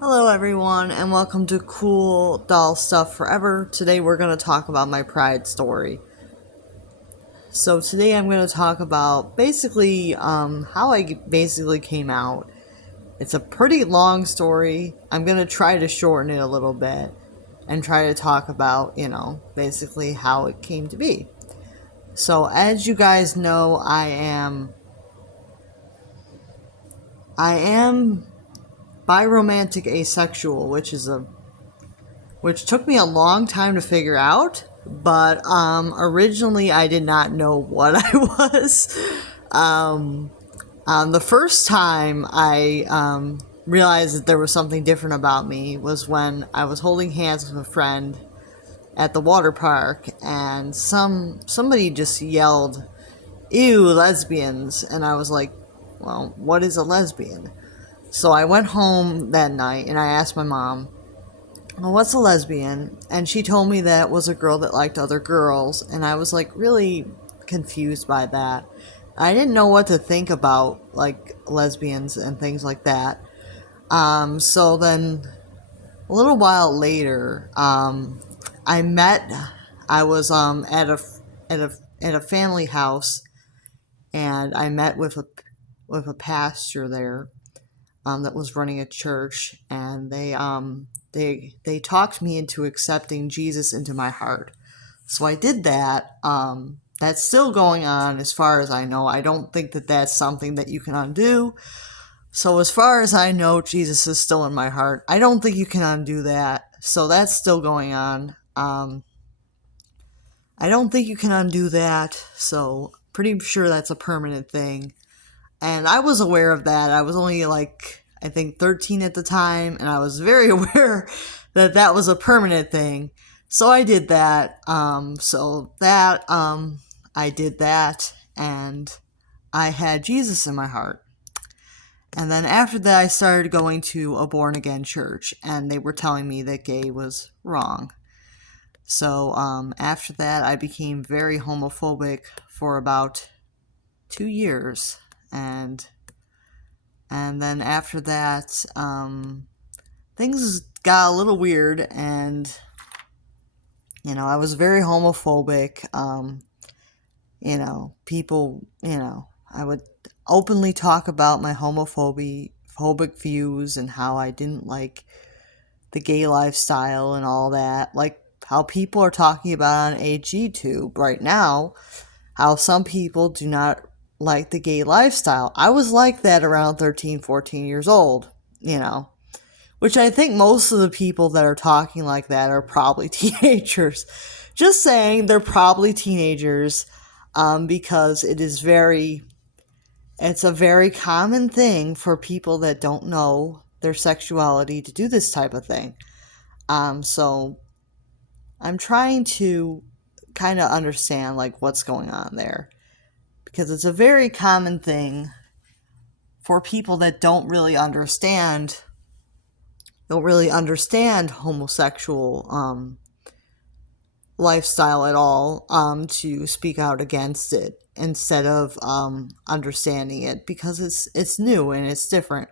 Hello everyone and welcome to Cool Doll Stuff Forever. Today we're going to talk about my pride story. So today I'm going to talk about basically how I basically came out. It's a pretty long story. I'm going to try to shorten it a little bit and try to talk about, basically how it came to be. So as you guys know, I am biromantic asexual, which took me a long time to figure out, but originally I did not know what I was. The first time I realized that there was something different about me was when I was holding hands with a friend at the water park, and somebody just yelled, "Ew, lesbians!" And I was like, "Well, what is a lesbian?" So I went home that night and I asked my mom, "Well, what's a lesbian?" And she told me that it was a girl that liked other girls, and I was like really confused by that. I didn't know what to think about like lesbians and things like that. So then a little while later, I met. I was at a family house, and I met with a pastor there that was running a church, and they talked me into accepting Jesus into my heart. So I did that. That's still going on as far as I know. I don't think that that's something that you can undo. So as far as I know, Jesus is still in my heart. I don't think you can undo that. So that's still going on. I don't think you can undo that. So pretty sure that's a permanent thing. And I was aware of that. I was only like, I think 13 at the time, and I was very aware that that was a permanent thing. So I did that. I did that, and I had Jesus in my heart. And then after that, I started going to a born again church, and they were telling me that gay was wrong. So after that, I became very homophobic for about 2 years, and then after that, things got a little weird, and I was very homophobic. People, I would openly talk about my phobic views and how I didn't like the gay lifestyle and all that, like how people are talking about on AGTube right now, how some people do not like the gay lifestyle. I was like that around 13, 14 years old, which I think most of the people that are talking like that are probably teenagers. Just saying, they're probably teenagers, because it's a very common thing for people that don't know their sexuality to do this type of thing. So I'm trying to kind of understand like what's going on there, because it's a very common thing for people that don't really understand homosexual lifestyle at all, to speak out against it instead of understanding it, because it's new and it's different.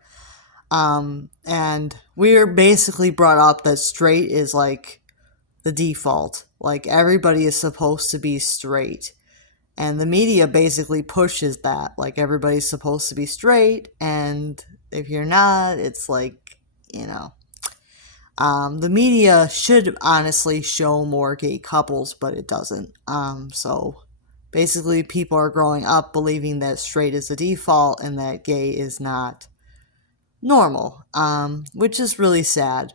And we're basically brought up that straight is like the default. Like everybody is supposed to be straight. And the media basically pushes that. Like everybody's supposed to be straight, and if you're not, it's like, the media should honestly show more gay couples, but it doesn't. So basically, people are growing up believing that straight is the default and that gay is not normal, which is really sad.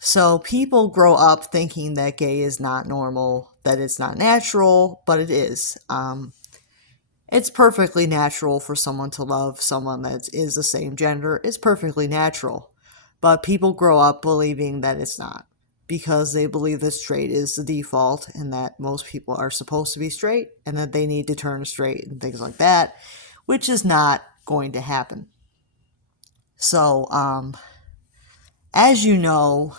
So people grow up thinking that gay is not normal, that it's not natural, but it is. It's perfectly natural for someone to love someone that is the same gender. It's perfectly natural. But people grow up believing that it's not, because they believe that straight is the default and that most people are supposed to be straight and that they need to turn straight and things like that, which is not going to happen. So, as you know,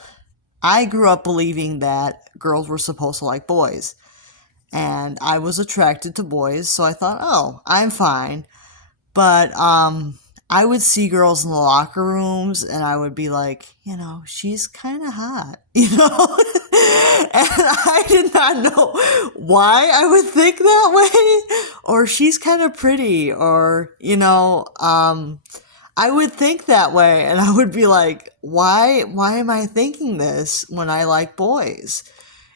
I grew up believing that girls were supposed to like boys. And I was attracted to boys, so I thought, oh, I'm fine. But I would see girls in the locker rooms and I would be like, she's kind of hot, And I did not know why I would think that way, or she's kind of pretty, or, I would think that way and I would be like, why am I thinking this when I like boys?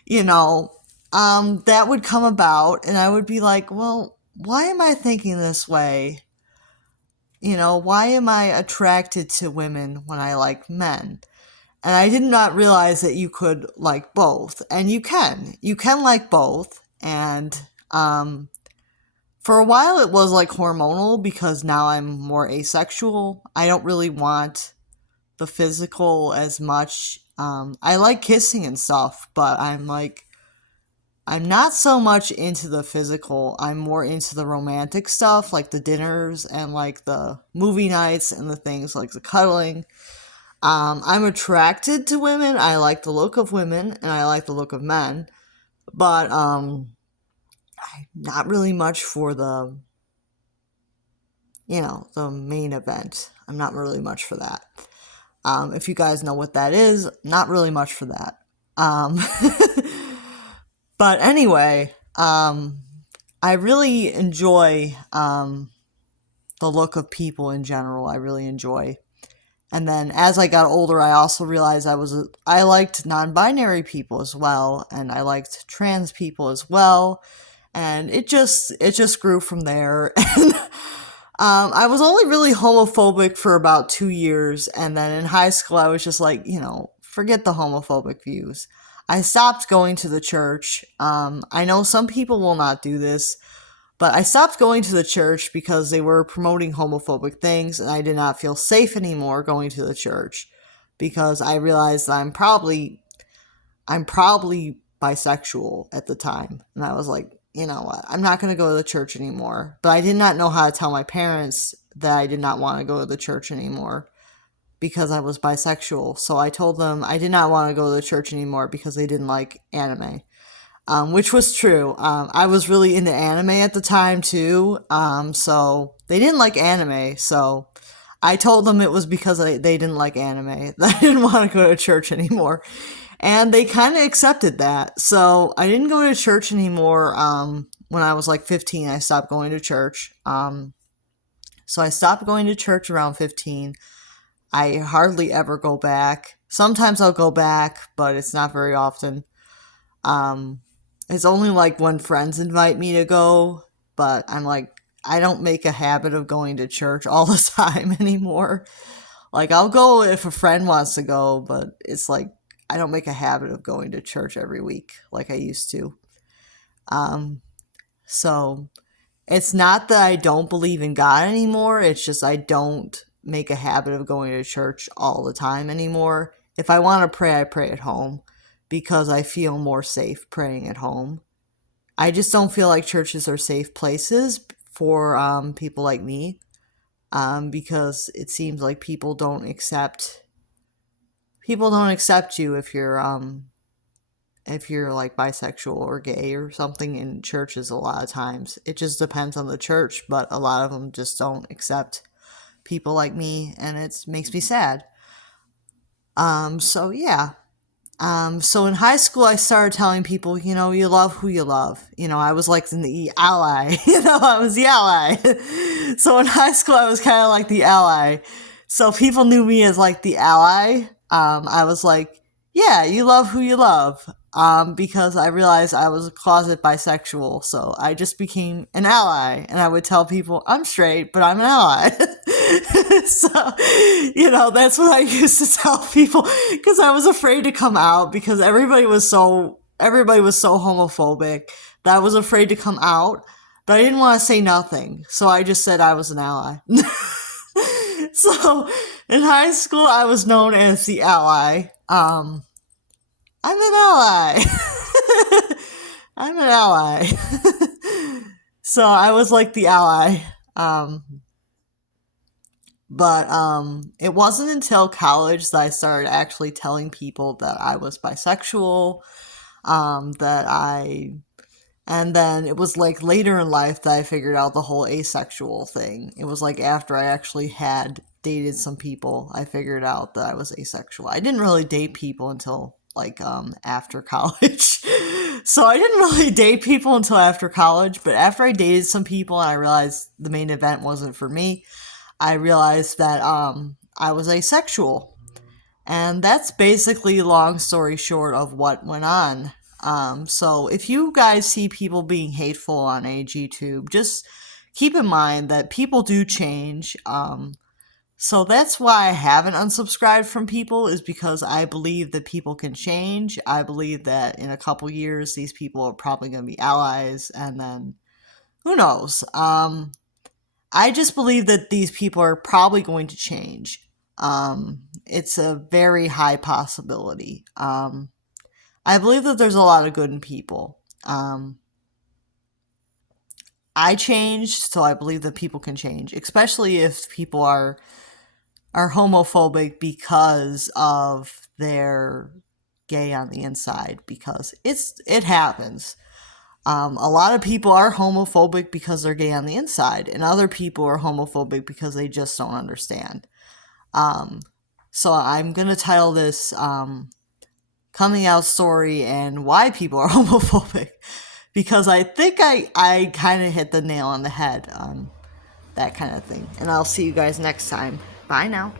You know, that would come about and I would be like, well, why am I thinking this way? Why am I attracted to women when I like men? And I did not realize that you could like both. And you can. You can like both. And for a while it was like hormonal because now I'm more asexual. I don't really want the physical as much. I like kissing and stuff, but I'm not so much into the physical. I'm more into the romantic stuff, like the dinners and like the movie nights and the things like the cuddling. I'm attracted to women. I like the look of women and I like the look of men, but not really much for the main event. I'm not really much for that. If you guys know what that is, not really much for that. But anyway, I really enjoy the look of people in general. I really enjoy. And then as I got older, I also realized I liked non-binary people as well, and I liked trans people as well, and it just grew from there. And I was only really homophobic for about 2 years, and then in high school, I was just like, forget the homophobic views. I stopped going to the church. I know some people will not do this, but I stopped going to the church because they were promoting homophobic things, and I did not feel safe anymore going to the church because I realized that I'm probably bisexual at the time. And I was like, you know what? I'm not going to go to the church anymore. But I did not know how to tell my parents that I did not want to go to the church anymore because I was bisexual. So I told them I did not want to go to the church anymore because they didn't like anime. Which was true. I was really into anime at the time too. So they didn't like anime. So I told them it was because they didn't like anime that I didn't want to go to church anymore. And they kind of accepted that. So I didn't go to church anymore. When I was like 15, I stopped going to church. So I stopped going to church around 15. I hardly ever go back. Sometimes I'll go back, but it's not very often. It's only like when friends invite me to go, but I'm like, I don't make a habit of going to church all the time anymore. Like, I'll go if a friend wants to go, but it's like, I don't make a habit of going to church every week like I used to. So it's not that I don't believe in God anymore. It's just I don't make a habit of going to church all the time anymore. If I want to pray, I pray at home because I feel more safe praying at home. I just don't feel like churches are safe places for people like me because it seems like people don't accept you if you're like bisexual or gay or something in churches. A lot of times it just depends on the church, but a lot of them just don't accept people like me, and it makes me sad. So yeah. So in high school, I started telling people, you love who you love. I was like the ally. I was the ally. So in high school, I was kind of like the ally. So people knew me as like the ally. I was like, yeah, you love who you love. Because I realized I was a closet bisexual. So I just became an ally. And I would tell people, I'm straight, but I'm an ally. So, that's what I used to tell people because I was afraid to come out because everybody was so homophobic that I was afraid to come out, but I didn't want to say nothing. So I just said I was an ally. So in high school, I was known as the ally. I'm an ally. I'm an ally. So I was like the ally. But it wasn't until college that I started actually telling people that I was bisexual, that I And then it was like later in life that I figured out the whole asexual thing. It was like after I actually had dated some people, I figured out that I was asexual. I didn't really date people until like after college. So I didn't really date people until after college, but after I dated some people and I realized the main event wasn't for me, I realized that I was asexual. And that's basically long story short of what went on. So if you guys see people being hateful on AGTube, just keep in mind that people do change. So that's why I haven't unsubscribed from people, is because I believe that people can change. I believe that in a couple years, these people are probably going to be allies, and then who knows? I just believe that these people are probably going to change. It's a very high possibility. I believe that there's a lot of good in people. I changed, so I believe that people can change, especially if people are homophobic because of their gay on the inside, because it happens. A lot of people are homophobic because they're gay on the inside, and other people are homophobic because they just don't understand. So I'm gonna title this coming out story and why people are homophobic, because I think I kind of hit the nail on the head on that kind of thing. And I'll see you guys next time. Bye now.